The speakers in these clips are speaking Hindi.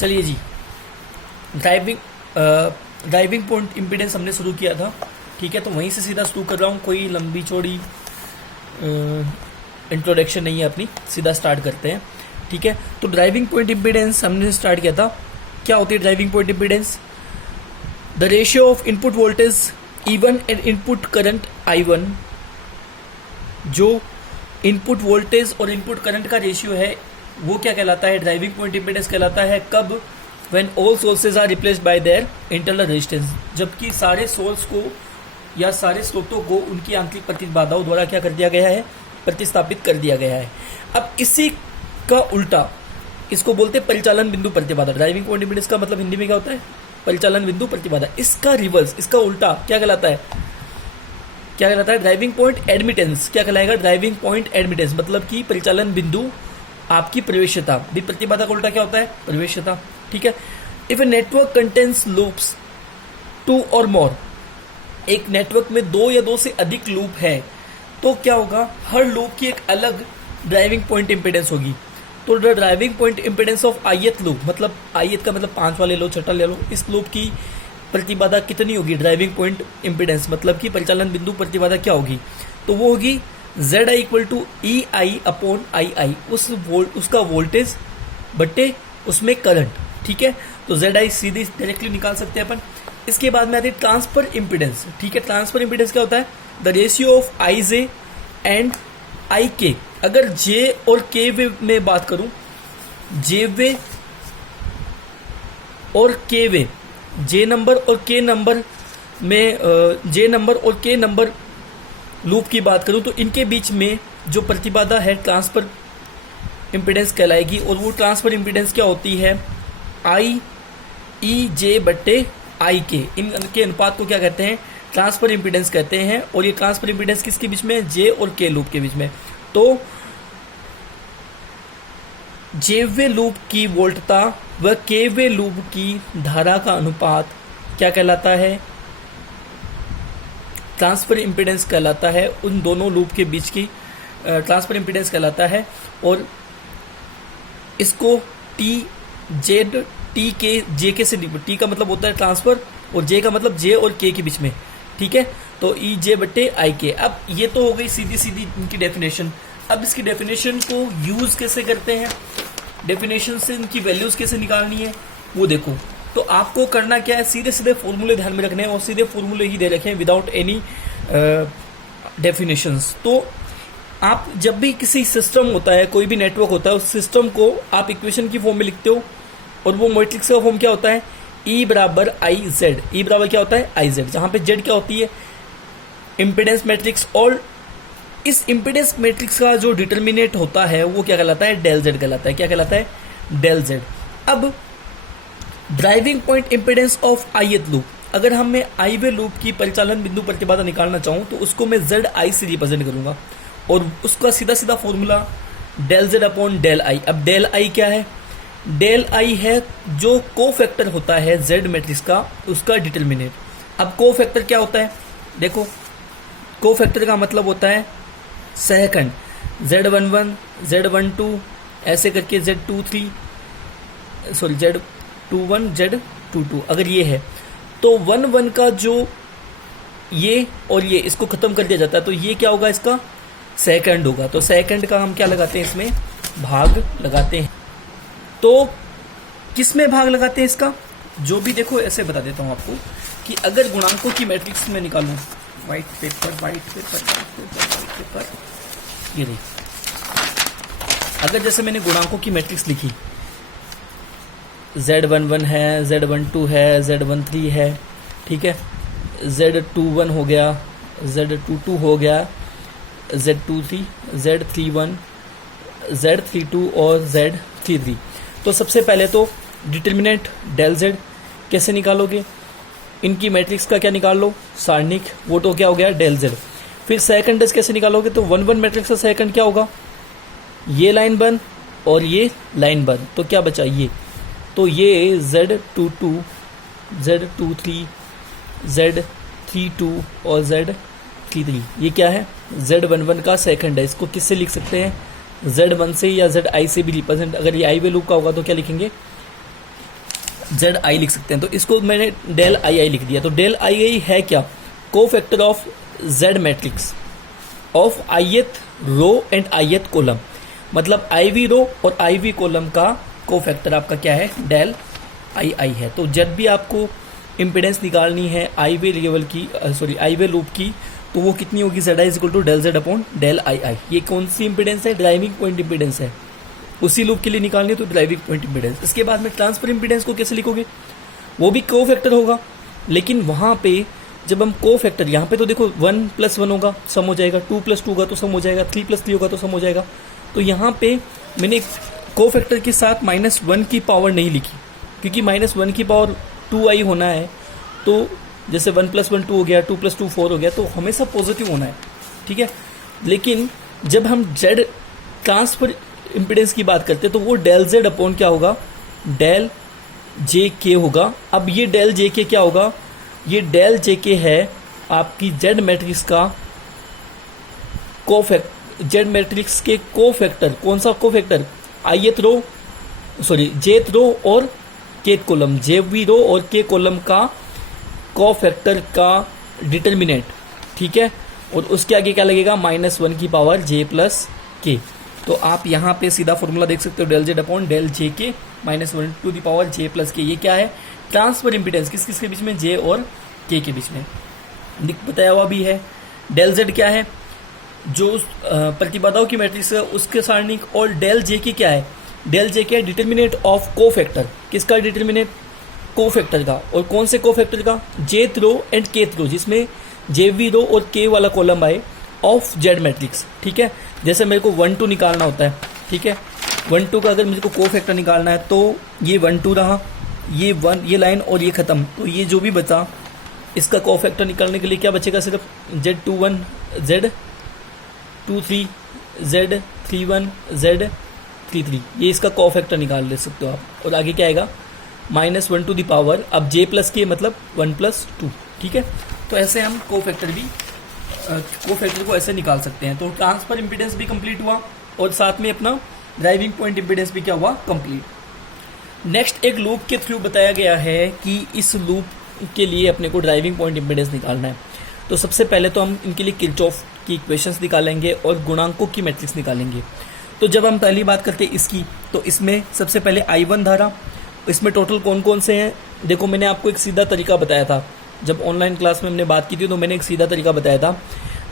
चलिए जी, ड्राइविंग पॉइंट इम्पीडेंस हमने शुरू किया था, ठीक है। तो वहीं से सीधा शुरू कर रहा हूँ, कोई लंबी चौड़ी इंट्रोडक्शन नहीं है अपनी, सीधा स्टार्ट करते हैं, ठीक है। तो ड्राइविंग पॉइंट इम्पीडेंस हमने स्टार्ट किया था। क्या होती है driving point impedance? The ratio of input voltage E1 and input current I1, जो इनपुट वोल्टेज और इनपुट करंट का रेशियो है वो क्या कहलाता है? ड्राइविंग पॉइंट इम्पीडेंस कहलाता है। कब? When all sources are replaced by their internal resistance, जबकि सारे सोर्स को या सारे स्रोतों को उनकी आंतरिक प्रतिबाधाओं द्वारा क्या कर दिया गया है? प्रतिस्थापित कर दिया गया है। अब इसी का उल्टा इसको बोलते हैं परिचालन बिंदु प्रतिबाधा। ड्राइविंग पॉइंट इम्पीडेंस का मतलब हिंदी में क्या होता है? परिचालन बिंदु प्रतिबाधा। इसका रिवर्स, इसका उल्टा क्या कहलाता है? क्या कहलाता है? Driving point admittance. क्या कहलाएगा? ड्राइविंग पॉइंट एडमिटेंस, मतलब कि परिचालन बिंदु आपकी प्रवेश्यता। प्रतिबाधा का उल्टा क्या होता है? प्रवेश्यता, ठीक है। If a network contains loops 2 और मोर, एक नेटवर्क में 2 या 2 से अधिक लूप है तो क्या होगा? हर लूप की एक अलग ड्राइविंग पॉइंट इम्पीडेंस होगी। तो the driving point impedance of ith loop, मतलब ith का मतलब 5 वाले लो, छठा ले लो, इस लूप की प्रतिबाधा कितनी होगी? ड्राइविंग पॉइंट इम्पीडेंस मतलब कि परिचालन बिंदु प्रतिबाधा क्या होगी? तो वो होगी Zi equal to EI upon II, उसका वोल्टेज बट्टे उसमें करंट, ठीक है। तो Zi सीधी डायरेक्टली निकाल सकते हैं अपन। इसके बाद में आती है ट्रांसफर इम्पीडेंस, ठीक है। ट्रांसफर इम्पीडेंस क्या होता है? The ratio of IJ and IK। अगर J और K वे में बात करूं, J वे और K वे, J नंबर और K नंबर में J नंबर और K नंबर लूप की बात करूं तो इनके बीच में जो प्रतिबाधा है ट्रांसफर इम्पीडेंस कहलाएगी। और वो ट्रांसफर इम्पीडेंस क्या होती है? IEJ बट्टे IK। इनके अनुपात को क्या कहते हैं? ट्रांसफर इम्पीडेंस कहते हैं। और ये ट्रांसफर इम्पीडेंस किसके बीच में? J और K लूप के बीच में। तो J वे लूप की वोल्टता व K वे लूप की धारा का अनुपात क्या कहलाता है? ट्रांसफर इम्पीडेंस कहलाता है। उन दोनों लूप के बीच की ट्रांसफर इम्पीडेंस कहलाता है। और इसको T के J से, T का मतलब होता है ट्रांसफर और J का मतलब J और K के बीच में, ठीक है। तो EJ बट्टे IK। अब ये तो हो गई सीधी सीधी इनकी डेफिनेशन। अब इसकी डेफिनेशन को यूज कैसे करते हैं, डेफिनेशन से इनकी वैल्यूज कैसे निकालनी है वो देखो। तो आपको करना क्या है? सीधे सीधे फॉर्मूले ध्यान में रखने हैं और सीधे फॉर्मूले ही दे रखे हैं विदाउट एनी डेफिनेशंस। तो आप जब भी किसी सिस्टम होता है, कोई भी नेटवर्क होता है, उस सिस्टम को आप इक्वेशन की फॉर्म में लिखते हो और वो मैट्रिक्स का फॉर्म क्या होता है? E बराबर IZ। E बराबर क्या होता है? IZ, जहां पे Z क्या होती है? Impedance matrix. और इस इम्पीडेंस मैट्रिक्स का जो डिटर्मिनेंट होता है वो क्या कहलाता है? डेल Z कहलाता है। क्या कहलाता है? Del Z। अब driving point impedance of ith loop, अगर हम मैं I वे लूप की परिचालन बिंदु प्रतिबाधा निकालना चाहूँ तो उसको मैं ZI से रिप्रेजेंट करूंगा और उसका सीधा सीधा formula del Z upon del I। अब डेल I क्या है? डेल I है जो कोफैक्टर होता है Z मैट्रिक्स का, उसका डिटर्मिनेंट। अब कोफैक्टर क्या होता है? देखो, कोफैक्टर का मतलब होता है सहखंड। Z11, Z12 ऐसे करके Z21, Z22, अगर ये है तो 1 का जो ये और ये इसको खत्म कर दिया जाता है तो ये क्या होगा? इसका सेकंड होगा। तो सेकंड का हम क्या लगाते हैं? इसमें भाग लगाते हैं। तो किस में भाग लगाते हैं इसका? जो भी देखो, ऐसे बता देता हूं आपको कि अगर गुणांकों की मैट्रिक्स में निकालूं, व्हाइट पेपर, ये देखिए, अगर जैसे मैंने गुणांकों की मैट्रिक्स लिखी, Z11 है, Z12 है, Z13 है, ठीक है, Z21 हो गया, Z22 हो गया, Z23, Z31, Z32 और Z33। तो सबसे पहले तो डिटर्मिनेंट डेल Z कैसे निकालोगे? इनकी मैट्रिक्स का क्या निकाल लो? सारणिक। वो तो क्या हो गया? Del Z। फिर सेकंड कैसे निकालोगे? तो 1 मैट्रिक्स का सेकंड क्या होगा? ये लाइन बन और ये लाइन बन, तो क्या बचा? ये। तो ये Z22, Z23, Z32 और Z33, ये क्या है? Z11 का सेकंड है। इसको किससे लिख सकते हैं? Z1 से या ZI से भी रिप्रेजेंट। अगर ये I वे लूप का होगा तो क्या लिखेंगे? जेड आई लिख सकते हैं, तो इसको मैंने डेल आई आई लिख दिया। तो डेल आई आई है क्या? Cofactor of Z matrix of ith row and ith column, मतलब IV रो और IV कॉलम का कोफैक्टर आपका क्या है? डेल आई आई है। तो जब भी आपको इम्पिडेंस निकालनी है IV लेवल की, सॉरी IV लूप की, तो वो कितनी होगी? Z I is equal to del Z upon del I I. ये कौन सी इम्पिडेंस है? ड्राइविंग पॉइंट इम्पिडेंस है। उसी लूप के लिए निकालनी है तो ड्राइविंग पॉइंट इम्पिडेंस। इसके बाद में ट्रांसफर इम्पिडेंस को कैसे लिखोगे? वो भी कोफैक्टर होगा, लेकिन वहां पे जब हम कोफैक्टर, यहाँ पे तो देखो 1 + 1 होगा, सम हो जाएगा, 2 + 2 होगा तो सम हो जाएगा, 3 + 3 होगा तो सम हो जाएगा। तो यहाँ पे मैंने कोफैक्टर के साथ -1 की पावर नहीं लिखी, क्योंकि -1 की पावर 2i होना है। तो जैसे 1 + 1 2 हो गया, 2 + 2 4 हो गया, तो हमेशा पॉजिटिव होना है, ठीक है। लेकिन जब हम जेड ट्रांसफर इम्पिडेंस की बात करते हैं तो वो डेल जेड अपॉन क्या होगा? डेल जे के होगा। अब ये डेल जे के क्या होगा? ये डेल जे के है आपकी जेड मैट्रिक्स का जेड मैट्रिक्स के कोफैक्टर। कौन सा कोफैक्टर? ith रो, सॉरी jth रो और kth कॉलम, JV रो और k कॉलम का कोफैक्टर का डिटर्मिनेंट, ठीक है। और उसके आगे क्या लगेगा? -1 की पावर j + k। तो आप यहाँ पे सीधा फॉर्मूला देख सकते हो, del Z upon del J के -1 to the power j + k। ये क्या है? Transfer impedance. किस किस के बीच में? j और k के बीच में बताया हुआ भी है। डेल जेड क्या है? जो प्रतिबाधाओं की मैट्रिक्स है उसके सारणिक। और डेल जे के क्या है? डेल जे के डिटर्मिनेंट ऑफ कोफैक्टर। किसका डिटर्मिनेंट? कोफैक्टर का। और कौन से कोफैक्टर का? jth रो एंड kth रो, जिसमें JV रो और k वाला कॉलम आए ऑफ जेड मैट्रिक्स, ठीक है। जैसे मेरे को 1 2 निकालना होता है, ठीक है। 1 2 का अगर मुझे को कोफैक्टर निकालना है तो ये 1 2 रहा, ये 1, ये लाइन और ये खत्म। तो ये जो भी बचा, इसका कोफैक्टर निकालने के लिए क्या बचेगा? सिर्फ Z21 Z23 Z31 Z33, ये इसका कोफैक्टर निकाल ले सकते हो आप। और आगे क्या आएगा? -1 टू द पावर, अब j + k मतलब 1 + 2, ठीक है। तो ऐसे हम कोफैक्टर को ऐसे निकाल सकते हैं। तो ट्रांसफर इम्पिडेंस भी कंप्लीट हुआ और साथ में अपना ड्राइविंग पॉइंट इम्पिडेंस भी क्या हुआ? कंप्लीट। नेक्स्ट एक लूप के थ्रू बताया गया है कि इस लूप के लिए अपने को ड्राइविंग पॉइंट इम्पिडेंस निकालना है। तो सबसे पहले तो हम इनके लिए किरचॉफ की इक्वेशंस निकालेंगे और गुणांकों की मैट्रिक्स निकालेंगे। तो जब हम पहली बात करते हैं इसकी, तो इसमें सबसे पहले I1 धारा, इसमें टोटल कौन कौन से हैं? देखो मैंने आपको एक सीधा तरीका बताया था, जब ऑनलाइन क्लास में हमने बात की थी तो मैंने एक सीधा तरीका बताया था।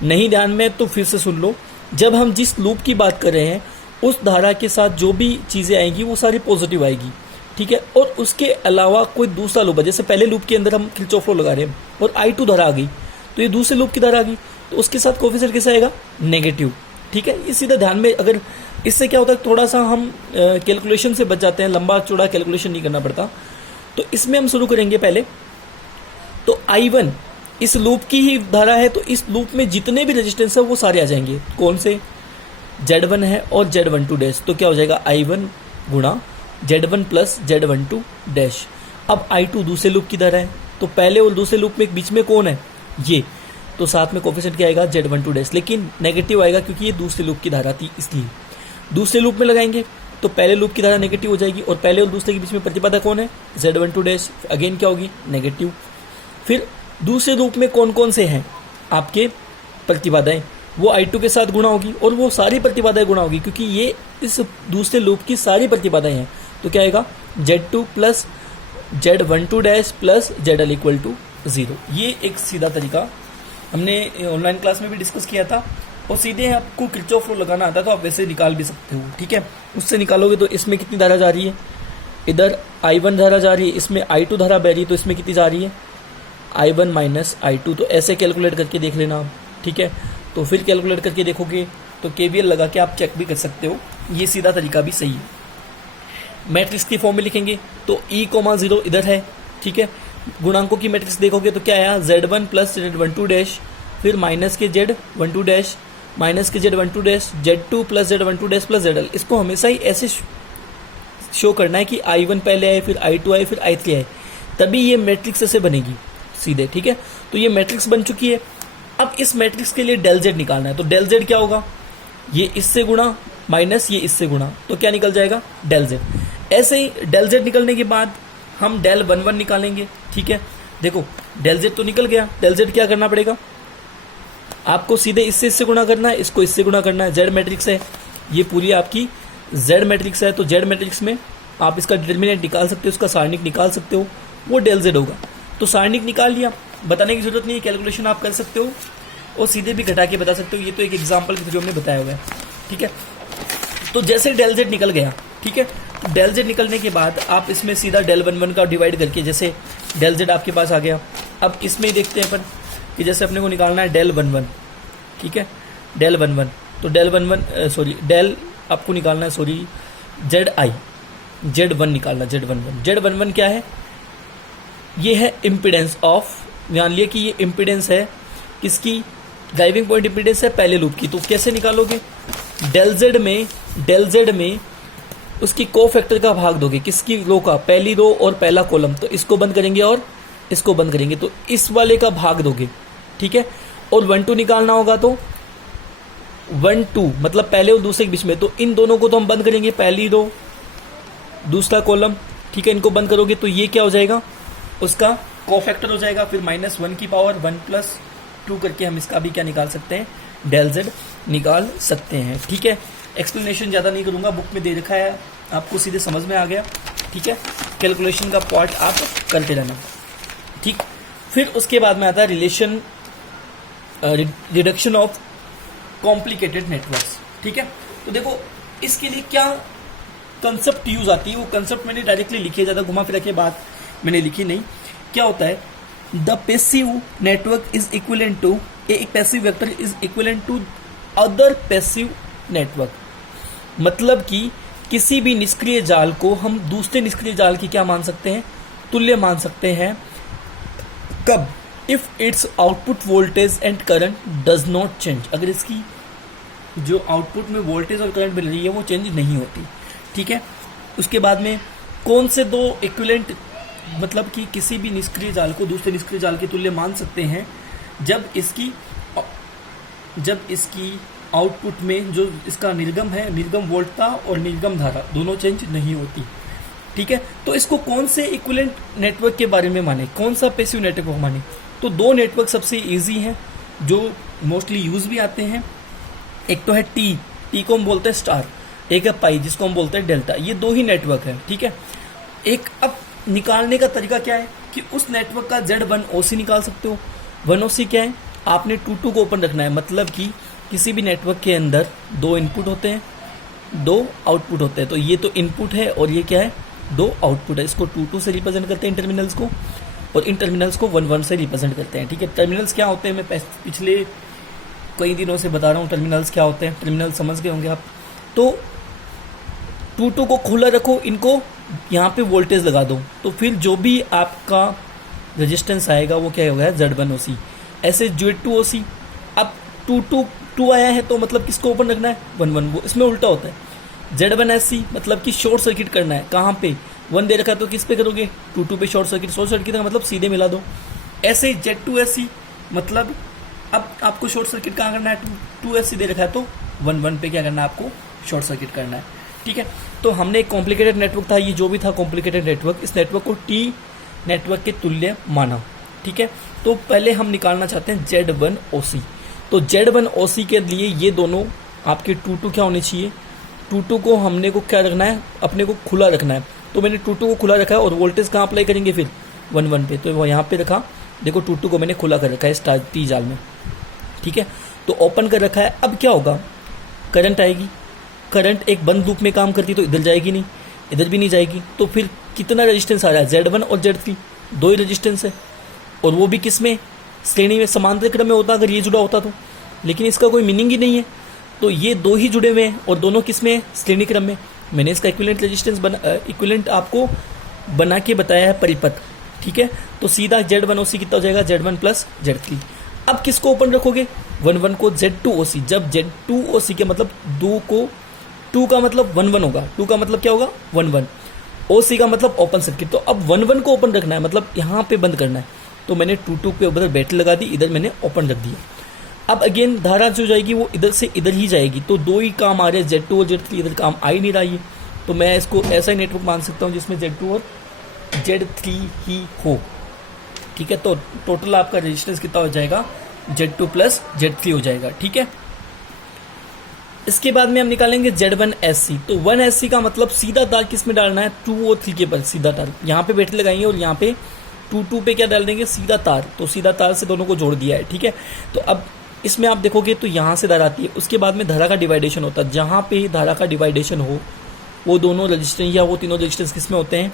नहीं ध्यान में तो फिर से सुन लो। जब हम जिस लूप की बात कर रहे हैं उस धारा के साथ जो भी चीज़ें आएंगी वो सारी पॉजिटिव आएगी, ठीक है। और उसके अलावा कोई दूसरा लूप है, जैसे पहले लूप के अंदर हम किरचॉफ लॉ लगा रहे हैं और I2 धारा आ गई, तो ये दूसरे लूप की धारा आ गई, तो उसके साथ कोफिशिएंट कैसे आएगा? नेगेटिव, ठीक है। ये सीधा ध्यान में, अगर इससे क्या होता है थोड़ा सा हम कैलकुलेशन से बच जाते हैं, लंबा चौड़ा कैलकुलेशन नहीं करना पड़ता। तो इसमें हम शुरू करेंगे पहले। तो I1 इस लूप की ही धारा है, तो इस लूप में जितने भी रेजिस्टेंस है वो सारे आ जाएंगे। कौन से? Z1 है और Z12 डैश, तो क्या हो जाएगा? I1 गुणा Z1 + Z12 डैश। अब I2 दूसरे लूप की धारा है, तो पहले और दूसरे लूप में बीच में कौन है? ये, तो साथ में कोफिशिएंट क्या आएगा? Z12 डैश, लेकिन नेगेटिव आएगा क्योंकि ये दूसरे लूप की धारा थी, इसलिए दूसरे लूप में लगाएंगे तो पहले लूप की धारा नेगेटिव हो जाएगी और पहले और दूसरे के बीच में प्रतिबाधा कौन है? Z12 डैश, अगेन क्या होगी? नेगेटिव। फिर दूसरे लूप में कौन कौन से हैं आपके प्रतिबाधाएं? वो I2 के साथ गुणा होगी और वो सारी प्रतिबाधाएं गुणा होगी, क्योंकि ये इस दूसरे लूप की सारी प्रतिबाधाएं हैं। तो क्या आएगा? Z2 + Z12 dash + ZL = 0। ये एक सीधा तरीका हमने ऑनलाइन क्लास में भी डिस्कस किया था। और सीधे आपको किरचॉफ लॉ लगाना आता है तो आप वैसे निकाल भी सकते हो, ठीक है। उससे निकालोगे तो इसमें कितनी धारा जा रही है? इधर I1 धारा जा रही है, इसमें I2 धारा बह रही है, तो इसमें कितनी जा रही है? I1 - I2। तो ऐसे कैलकुलेट करके देख लेना आप, ठीक है। तो फिर कैलकुलेट करके देखोगे तो KVL लगा के आप चेक भी कर सकते हो, ये सीधा तरीका भी सही है। मैट्रिक्स की फॉर्म में लिखेंगे तो E, 0 इधर है, ठीक है। गुणांकों की मैट्रिक्स देखोगे तो क्या आया? Z1 + Z12 डैश, फिर माइनस के Z12 डैश, माइनस के Z12 dash, Z2 + Z12 dash + ZL। इसको हमेशा ही ऐसे शो करना है कि I1 पहले आए, फिर I2 आए, फिर I3 आए, तभी ये मैट्रिक्स ऐसे बनेगी सीधे, ठीक है। तो ये मैट्रिक्स बन चुकी है। अब इस मैट्रिक्स के लिए डेल जेड निकालना है, तो डेल जेड क्या होगा? ये इससे गुणा माइनस ये इससे गुणा, तो क्या निकल जाएगा? Del Z. ऐसे ही डेल जेड निकलने के बाद हम डेल 1 1 निकालेंगे। ठीक है, देखो डेल जेड तो निकल गया, डेल जेड क्या करना पड़ेगा, आपको सीधे इससे गुणा करना है, इसको इससे गुणा करना है। जेड मैट्रिक्स है, ये पूरी आपकी जेड मैट्रिक्स है, तो जेड मैट्रिक्स में आप इसका डिटर्मिनेंट निकाल सकते हो, उसका सारणिक निकाल सकते हो, वो डेल जेड होगा। तो सारणिक निकाल लिया, बताने की जरूरत नहीं है, कैलकुलेशन आप कर सकते हो और सीधे भी घटा के बता सकते हो। ये तो एक एग्जाम्पल के थ्रू हमने बताया हुआ है। ठीक है, तो जैसे डेल जेड निकल गया, ठीक है, तो डेल जेड निकलने के बाद आप इसमें सीधा डेल 1 1 का डिवाइड करके, जैसे डेल जेड आपके पास आ गया, अब इसमें ही देखते हैं अपन कि जैसे अपने को निकालना है डेल 1 1। ठीक है, डेल 1 1, तो डेल 1 1 सॉरी डेल आपको निकालना है, सॉरी जेड आई, जेड 1 निकालना, जेड 1 1। जेड 1 1 क्या है, ये है इम्पिडेंस ऑफ, ध्यान लिया कि ये इम्पिडेंस है किसकी, ड्राइविंग पॉइंट इम्पिडेंस है पहले लूप की। तो कैसे निकालोगे, डेल जेड में उसकी को फैक्टर का भाग दोगे, किसकी, रो का, पहली रो और पहला कॉलम, तो इसको बंद करेंगे और इसको बंद करेंगे, तो इस वाले का भाग दोगे। ठीक है, और 1 2 निकालना होगा तो 1 2 मतलब पहले और दूसरे के बीच में, तो इन दोनों को तो हम बंद करेंगे, पहली रो दूसरा कॉलम। ठीक है, इनको बंद करोगे तो ये क्या हो जाएगा, उसका कोफैक्टर हो जाएगा। फिर -1 की पावर 1 + 2 करके हम इसका भी क्या निकाल सकते हैं, डेल जेड निकाल सकते हैं। ठीक है, एक्सप्लेनेशन ज़्यादा नहीं करूंगा, बुक में दे रखा है, आपको सीधे समझ में आ गया। ठीक है, कैलकुलेशन का पार्ट आप करते रहना। ठीक, फिर उसके बाद में आता है relation reduction of complicated networks. ठीक है, तो देखो इसके लिए क्या कंसेप्ट यूज आती है, वो कंसेप्ट मैंने डायरेक्टली लिखी है, ज़्यादा घुमा फिरा के बात मैंने लिखी नहीं। क्या होता है, the passive network is equivalent to, एक passive vector is equivalent to other passive network. मतलब कि किसी भी निष्क्रिय जाल को हम दूसरे निष्क्रिय जाल की क्या मान सकते हैं, तुल्य मान सकते हैं। कब, if it's output voltage and current does not change, अगर इसकी जो आउटपुट में वोल्टेज और करंट मिल रही है वो चेंज नहीं होती। ठीक है, उसके बाद में कौन से दो इक्विवेलेंट, मतलब कि किसी भी निष्क्रिय जाल को दूसरे निष्क्रिय जाल के तुल्य मान सकते हैं, जब इसकी आउटपुट में जो इसका निर्गम है, निर्गम वोल्टता और निर्गम धारा दोनों चेंज नहीं होती। ठीक है, तो इसको कौन से इक्विवेलेंट नेटवर्क के बारे में माने, कौन सा पैसिव नेटवर्क माने, तो दो नेटवर्क सबसे इजी हैं जो मोस्टली यूज भी आते हैं। एक तो है टी को हम बोलते हैं स्टार, एक है पाई जिसको हम बोलते हैं डेल्टा, ये दो ही नेटवर्क है। ठीक है, एक अब निकालने का तरीका क्या है कि उस नेटवर्क का Z1 OC निकाल सकते हो। 1 OC क्या है, आपने 2 2 को ओपन रखना है, मतलब कि किसी भी नेटवर्क के अंदर 2 इनपुट होते हैं, 2 आउटपुट होते हैं, तो ये तो इनपुट है और ये क्या है, 2 आउटपुट है। इसको 2 2 से रिप्रेजेंट करते हैं इन टर्मिनल्स को, और इन टर्मिनल्स को 1 1 से रिप्रेजेंट करते हैं। ठीक है, टर्मिनल्स क्या होते हैं, मैं पिछले कई दिनों से बता रहा हूँ टर्मिनल्स क्या होते हैं, टर्मिनल समझ गए होंगे आप। तो 2 2 को खुला रखो, इनको यहाँ पे वोल्टेज लगा दो, तो फिर जो भी आपका रेजिस्टेंस आएगा वो क्या होगा, Z1 OC। ऐसे Z2 OC, अब 2 2 2 आया है तो मतलब किसको ओपन रखना है, 1 1, वो इसमें उल्टा होता है। Z1 SC मतलब कि शॉर्ट सर्किट करना है, कहाँ पे, 1 दे रखा है तो किस पे करोगे, 2 2 पे शॉर्ट सर्किट का मतलब सीधे मिला दो। ऐसे Z2 SC मतलब अब आपको शॉर्ट सर्किट कहाँ करना है, 2 SC दे रखा है तो 1 1 पे क्या करना है, आपको शॉर्ट सर्किट करना है। ठीक है, तो हमने एक कॉम्प्लिकेटेड नेटवर्क था, ये जो भी था कॉम्प्लिकेटेड नेटवर्क, इस नेटवर्क को टी नेटवर्क के तुल्य माना। ठीक है, तो पहले हम निकालना चाहते हैं Z1 OC। तो Z1 OC के लिए ये दोनों आपके 2 2 क्या होने चाहिए, 2 2 को हमने को क्या रखना है, अपने को खुला रखना है। तो मैंने 2 2 को खुला रखा है और वोल्टेज कहाँ अप्लाई करेंगे फिर, 1 1 पे, तो वो यहाँ पे रखा, देखो 2 2 को मैंने खुला कर रखा है स्टार टी जाल में। ठीक है, तो ओपन कर रखा है। अब क्या होगा, करंट आएगी, करंट एक बंद लूप में काम करती तो इधर जाएगी नहीं, इधर भी नहीं जाएगी, तो फिर कितना रेजिस्टेंस आ रहा है, Z1 और Z3, 2 ही रेजिस्टेंस है, और वो भी किस में, श्रेणी में, समांतर क्रम में होता अगर ये जुड़ा होता तो, लेकिन इसका कोई मीनिंग ही नहीं है। तो ये 2 ही जुड़े हुए हैं और दोनों किस में, श्रेणी क्रम में। मैंने इसका इक्विवेलेंट रेजिस्टेंस इक्विवेलेंट आपको बना के बताया है, परिपथ। ठीक है, तो सीधा Z1 OC कितना हो जाएगा, Z1 + Z3। अब किसको ओपन रखोगे, 1 1 को Z2 OC। जब Z2 OC के मतलब 2 को, 2 का मतलब 1 1 होगा, 2 का मतलब क्या होगा, 1 1, OC का मतलब ओपन सर्किट। तो अब 1 1 को ओपन रखना है, मतलब यहाँ पे बंद करना है, तो मैंने 2 2 पे उधर बैटरी लगा दी, इधर मैंने ओपन रख दिया। अब अगेन धारा जो जाएगी वो इधर से इधर ही जाएगी, तो 2 ही काम आ रहे हैं, Z2 और Z3, इधर काम आ ही नहीं रहा है। तो मैं इसको ऐसा ही नेटवर्क मान सकता हूँ जिसमें Z2 और Z3 ही हो, ठीक है। तो टोटल आपका रेजिस्टेंस कितना हो जाएगा, Z2 प्लस Z3 हो जाएगा, ठीक है। इसके बाद में हम निकालेंगे Z1SC। तो 1SC का मतलब सीधा तार किस में डालना है, 2 और 3 के पर सीधा तार, यहाँ पे बैटरी लगाएंगे और यहाँ पे 2 पे क्या डाल देंगे, सीधा तार। तो सीधा तार से दोनों को जोड़ दिया है, ठीक है। तो अब इसमें आप देखोगे तो यहाँ से धारा आती है, उसके बाद में धारा का डिवाइडेशन होता है। जहाँ पे धारा का डिवाइडेशन हो वो दोनों रेजिस्टेंस या वो तीनों रेजिस्टेंस किस में होते हैं,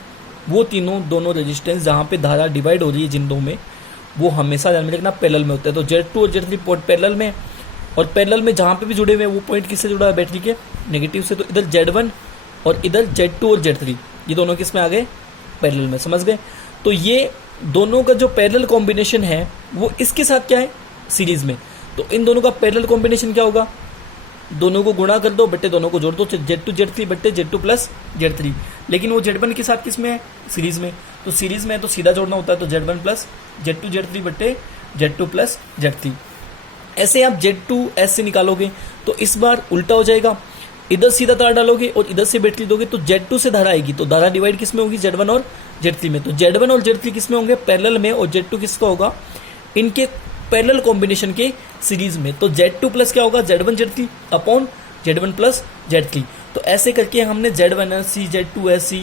वो दोनों रेजिस्टेंस जहाँ पे धारा डिवाइड हो रही है जिन दो में, वो हमेशा ध्यान में रखना पैरेलल में होता है। तो Z2 और Z3 पॉइंट पैरेलल में, और पैरेलल में जहाँ पे भी जुड़े हुए हैं वो पॉइंट किससे जुड़ा है, बैटरी के नेगेटिव से। तो इधर Z1 और इधर Z2 और Z3 ये दोनों किस में आ गए, पैरेलल में, समझ गए। तो ये दोनों का जो पैरेलल कॉम्बिनेशन है वो इसके साथ क्या है, सीरीज में। तो इन दोनों का पैरेलल कॉम्बिनेशन क्या होगा, दोनों को गुणा कर दो बट्टे दोनों को जोड़ दो, Z2 Z3 बट्टे Z2 प्लस Z3। लेकिन वो Z1 के साथ किस में है, सीरीज में। तो सीरीज में है तो सीधा जोड़ना होता है, तो Z1 प्लस Z2 Z3 बट्टे Z2 प्लस Z3। ऐसे आप Z2S निकालोगे तो इस बार उल्टा हो जाएगा, इधर सीधा तार डालोगे और इधर से बैटरी दोगे तो Z2 से धारा आएगी, तो धारा डिवाइड किस में होगी, Z1 और Z3 में। तो Z1 और Z3 किस में होंगे, पैरेलल में, और Z2 किसका होगा, इनके पैरेलल कॉम्बिनेशन के सीरीज में। तो Z2 प्लस क्या होगा, Z1 Z3 upon Z1 plus Z3। तो ऐसे करके हमने Z1SC Z2SC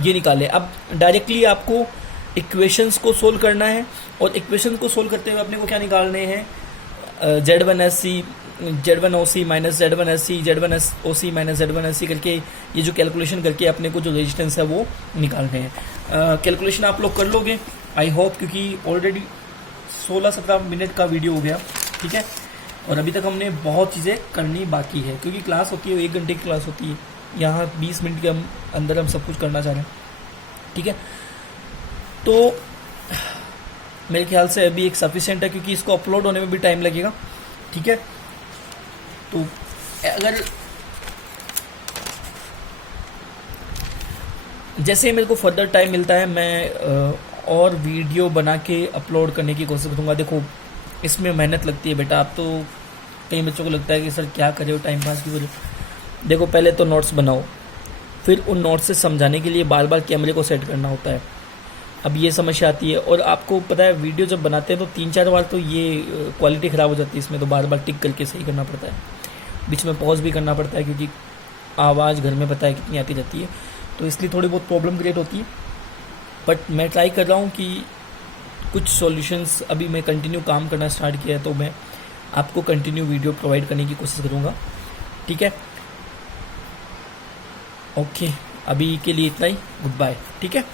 ये निकाले। अब डायरेक्टली आपको इक्वेशंस को सोल्व करना है, और इक्वेशन को सोल्व करते हुए अपने को क्या निकालने हैं, Z1SC Z1OC minus Z1SC Z1OC minus Z1SC करके ये जो कैलकुलेशन करके अपने को जो रेजिस्टेंस है वो निकालने हैं। कैलकुलेशन आप लोग कर लोगे आई होप, क्योंकि ऑलरेडी 16-17 मिनट का वीडियो हो गया, ठीक है। और अभी तक हमने बहुत चीज़ें करनी बाकी है, क्योंकि क्लास होती है 1 घंटे की क्लास होती है, यहाँ 20 मिनट के अंदर हम सब कुछ करना चाह रहे हैं, ठीक है। तो मेरे ख्याल से अभी एक सफिशिएंट है, क्योंकि इसको अपलोड होने में भी टाइम लगेगा, ठीक है। तो अगर जैसे मेरे को फर्दर टाइम मिलता है मैं और वीडियो बना के अपलोड करने की कोशिश करूँगा। देखो इसमें मेहनत लगती है बेटा, आप तो कई बच्चों को लगता है कि सर क्या करे हो टाइम पास की वजह। देखो पहले तो नोट्स बनाओ, फिर उन नोट्स से समझाने के लिए बार बार कैमरे को सेट करना होता है। अब ये समस्या आती है, और आपको पता है वीडियो जब बनाते हैं तो 3-4 बार तो ये क्वालिटी ख़राब हो जाती है इसमें, तो बार बार टिक करके सही करना पड़ता है, बीच में पॉज भी करना पड़ता है, क्योंकि आवाज़ घर में पता है कितनी आती रहती है, तो इसलिए थोड़ी बहुत प्रॉब्लम क्रिएट होती है। बट मैं ट्राई कर रहा हूँ कि कुछ सॉल्यूशंस, अभी मैं कंटिन्यू काम करना स्टार्ट किया है, तो मैं आपको कंटिन्यू वीडियो प्रोवाइड करने की कोशिश करूँगा, ठीक है। ओके, अभी के लिए इतना ही, गुड बाय, ठीक है।